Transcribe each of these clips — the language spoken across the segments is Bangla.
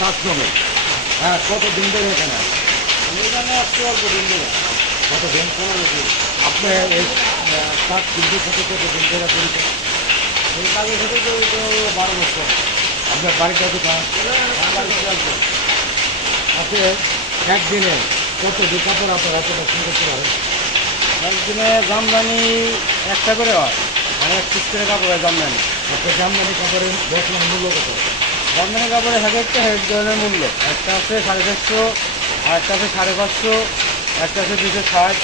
তাঁত শ্রমিক। হ্যাঁ, কতদিন ধরে এখানে? এখানে আসতে অল্প দিন ধরে। কতদিন? 15 দিন। আপনি এই তাঁত শিল্পীর সাথে কতদিন ধরে পরিচয়? এই কাজের সাথে তো 12 বছর। আপনার বাড়িটা কোথায়? আমার বাড়িতে অল্প। আপনি একদিনে কত যে কাপড় আপনারা প্রদর্শন করতে পারেন? একদিনে জামদানি একটা করে হয়, মানে 1 পিস করে কাপড় হয় জামদানি। আপনার জামদানি কাপড়ের বর্তমান মূল্য কত? জামদানি কাপড়ের এক ধরনের মূল্য, একটা আছে 450, আর একটা আছে 550, একটা আছে 260,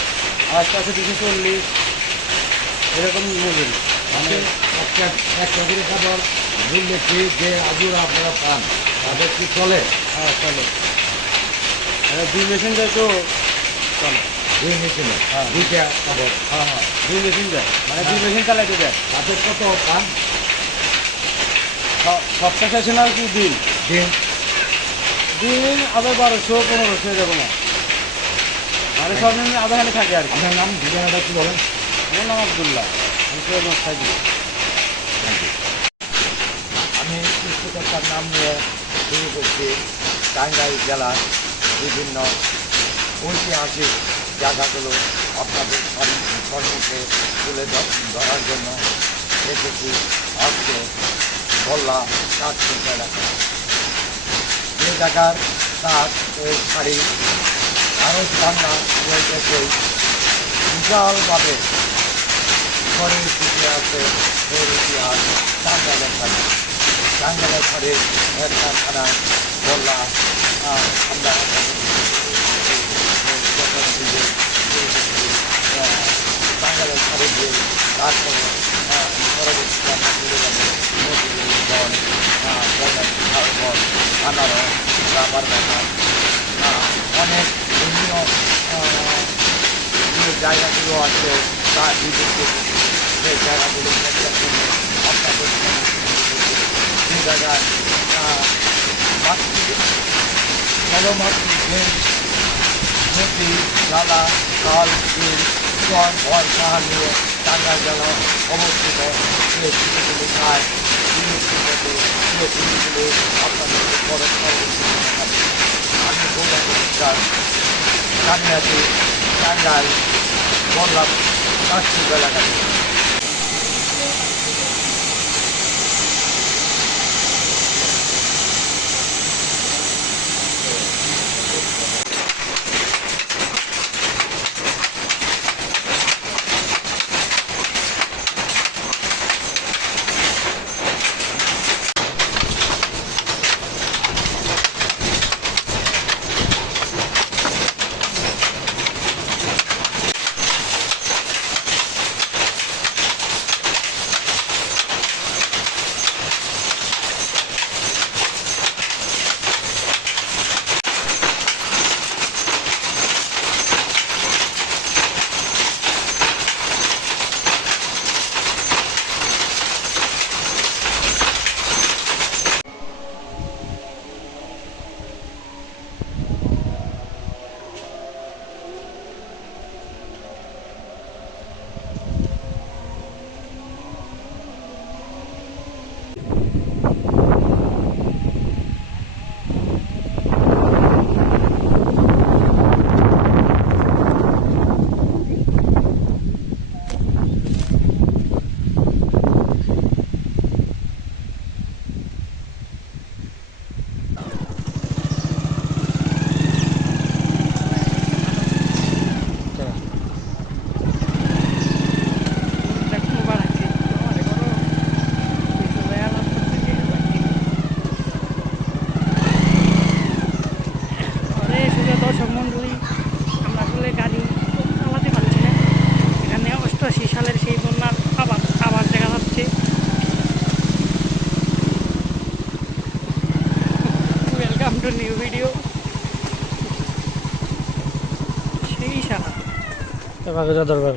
আর একটা আছে 240, এরকম মূল্য। মানে একটা একটা করে কাপড় মূল্য কি যে আজুরা আপনারা পান তাদের কি চলে? হ্যাঁ চলে, মানে 2 মেশিন দেয় তো চলে। দুই মেশিনে হ্যাঁ। দুইটা কাপড় হ্যাঁ হ্যাঁ 2 মেশিন দেয়, মানে 2 মেশিন চালাইতে দেয়। তাদের কত পান সপ্তাহ শেষে না কি দিন দিন? দিন আবার 1200-1500 এরকম হয়। মানে সর্বনিম্ন আধাখানে থাকে আর কি। আপনার নাম ঠিকানাটা কি বলেন? আমার নাম আব্দুল্লাহ, আমি সৈয়দ সাইদি। Thank you. আমি সৃষ্টিকর্তার নাম নিয়ে শুরু করছি টাঙ্গাইল জেলার বিভিন্ন ঐতিহাসিক জায়গাগুলো আপনাদের সম্মুখে তুলে ধরার জন্য এসেছি আজকে বল্লা কাঠ শিল্প এলাকা। যে জায়গার কাঠ ও শাড়ি আরও বাংলা রয়েছে বিশালভাবে ঘরের টিকে আছে এর ইতিহাস টাঙ্গাইলের খানা। টাঙ্গাইলের ঘরের একটা খানায় বললা আমরা টাঙ্গাইলের ঘরে গিয়ে তারপরে পরবর্তীতে আমরা চলে যাবো মধুবন, বন, আনারস, রাবার বাগান, অনেক বিভিন্ন যে জায়গাগুলো আছে তার বিভিন্ন সেই জায়গাগুলো দেখার জন্য আপনাদের যে জায়গায় জলমাতৃ নদী, নালা, খাল, বিল, চর, ভয়, পাহাড় নিয়ে টাঙ্গাইল জেলা অবস্থিত। যে জিনিসগুলো খায় জিনিসগুলোতে যে জিনিসগুলো আপনাদেরকে পরবর্তী দেখাবে। আমি গৌরব বিশ্বাস, টাঙ্গাইল টাঙ্গাইল বললাম কাশ্মীর এলাকাতে। দর্শক মন্ডলী, আমরা আসলে গাড়ি চালাতে পারছি না। এখানে 88 সালের সেই বন্যার আবার দেখা যাচ্ছে। Welcome to new video. সেই সারা দরকার